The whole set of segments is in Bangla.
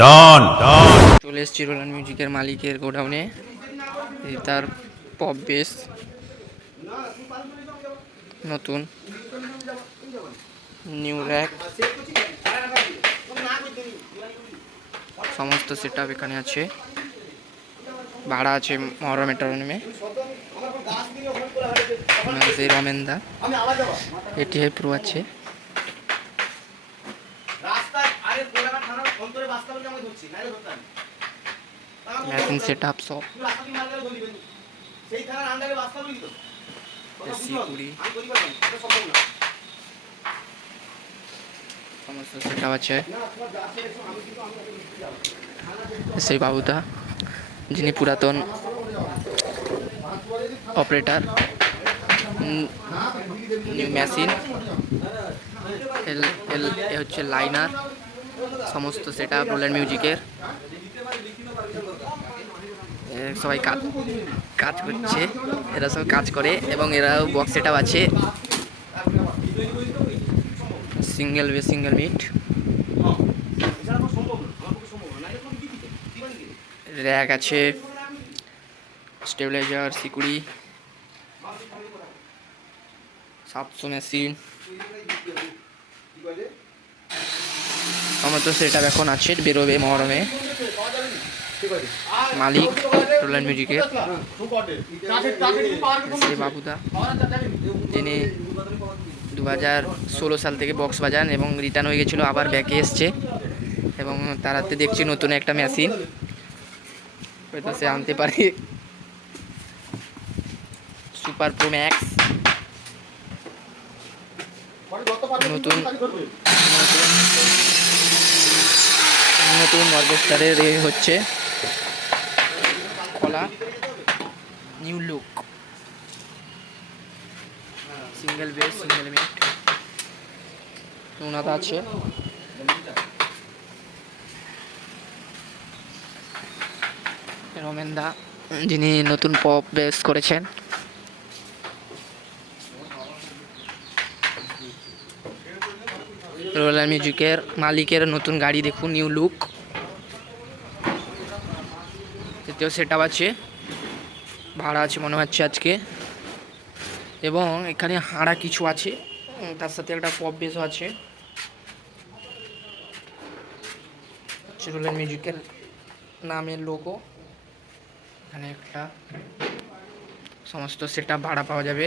ডন ডন চলে এসেছি রোলান্ড মিউজিকের মালিকের গোডাউনে। এই তার পপ বেস নতুন নিউ র্যাক সমস্ত সেট আপ এখানে আছে। ভাড়া আছে মহরম মেট্রোনমে রমেনদা এটি প্রো আছে। মেশিন সেট আপ সব সিকুড়ি সমস্ত সেট আপ আছে। সেই বাবুদা যিনি পুরাতন অপারেটর, নিউ মেশিন এ হচ্ছে লাইনার সমস্ত সেট আপ রোল্যান্ড মিউজিকের। সবাই কাজ করছে, এরা সব কাজ করে এবং এরাও বক্স সেট আপ আছে। সিঙ্গেল মিট র্যাক আছে, স্টেবিলাইজার সিকুড়ি 700 মেশিন সমস্ত সেট আপ এখন আছে, বেরোবে মহরমে। মালিক রোল্যান্ড মিউজিকের সেই বাবুদা, যিনি 2016 সাল থেকে বক্স বাজান এবং রিটার্ন হয়ে গেছিলো, আবার ব্যাকে এসছে এবং তার হাতে দেখছি নতুন একটা মেশিন, হয়তো সে আনতে পারে সুপার প্রো ম্যাক্স। নতুন নতুন অর্কেস্ট্রারের হচ্ছে কলা new look, single bass single মিট উনাদা আছে। রমেনদা যিনি নতুন পপ বেস করেছেন। রোল্যান্ড মিউজিকের মালিকের নতুন গাড়ি দেখুন, নিউ লুক। এতেও সেট আপ আছে, ভাড়া আছে মনে হচ্ছে আজকে, এবং এখানে হাঁড়া কিছু আছে, তার সাথে একটা পপ বেসও আছে। রোল্যান্ড মিউজিকের নামের লোগো এখানে একটা। সমস্ত সেট আপ ভাড়া পাওয়া যাবে,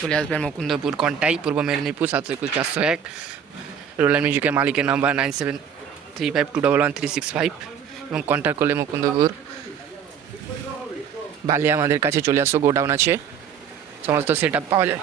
চলে আসবেন মুকুন্দপুর কন্টাই, পূর্ব মেদিনীপুর 721 401। রোল্যান্ড মিউজিকের মালিকের নাম্বার 9735211365 এবং কন্ট্যাক্ট করলে মুকুন্দপুর বালিয়া আমাদের কাছে চলে আসো, গোডাউন আছে, সমস্ত সেট আপ পাওয়া যায়।